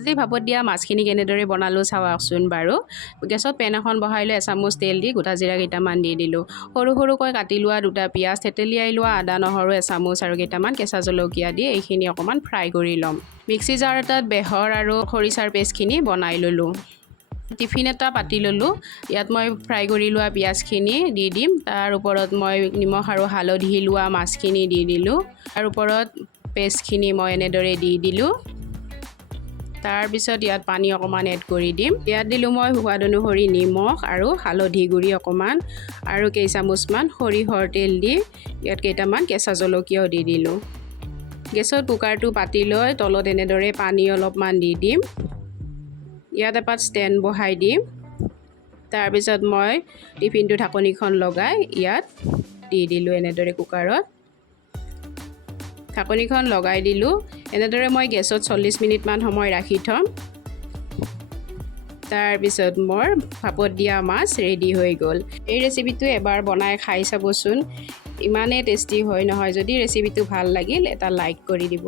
আজি ভাপত দিয়া মাছখিনি কেনেদৰে বনালোঁ চাওকচোন বাৰু। গেছত পেন এখন বহাই লৈ এচামুচ তেল দি গোটা জিৰা কেইটামান দি দিলোঁ। সৰু সৰুকৈ কাটি লোৱা দুটা পিঁয়াজ, থেতেলিয়াই লোৱা আদা নহৰু এচামুচ আৰু কেইটামান কেঁচা জলকীয়া দি এইখিনি অকণমান ফ্ৰাই কৰি ল'ম। মিক্সি জাৰ এটাত বেহৰ আৰু খৰিচাৰ পেষ্টখিনি বনাই ল'লোঁ। টিফিন এটা পাতি ল'লোঁ। ইয়াত মই ফ্ৰাই কৰি লোৱা পিঁয়াজখিনি দি দিম। তাৰ ওপৰত মই নিমখ আৰু হালধি লোৱা মাছখিনি দি দিলোঁ। তাৰ ওপৰত পেষ্টখিনি মই এনেদৰে দি দিলোঁ। তাৰপিছত ইয়াত পানী অকণমান এড কৰি দিম। ইয়াত দিলোঁ মই সোৱাদ অনুসৰি নিমখ আৰু হালধি গুড়ি অকণমান আৰু কেইচামুচমান সৰিয়হৰ তেল দি ইয়াত কেইটামান কেঁচা জলকীয়াও দি দিলোঁ। গেছত কুকাৰটো পাতি লৈ তলত এনেদৰে পানী অলপমান দি দিম। ইয়াত এপাত ষ্টেণ্ড বহাই দিম। তাৰপিছত মই টিফিনটো ঢাকনিখন লগাই ইয়াত দি দিলোঁ এনেদৰে কুকাৰত। ঢাকনিখন লগাই দিলোঁ। এনেদৰে মই গেছত 40 মিনিটমান সময় ৰাখি থ'ম। তাৰপিছত মোৰ ভাপত দিয়া মাছ ৰেডি হৈ গ'ল। এই ৰেচিপিটো এবাৰ বনাই খাই চাবচোন, ইমানেই টেষ্টি হয় নহয়। যদি ৰেচিপিটো ভাল লাগিল এটা লাইক কৰি দিব।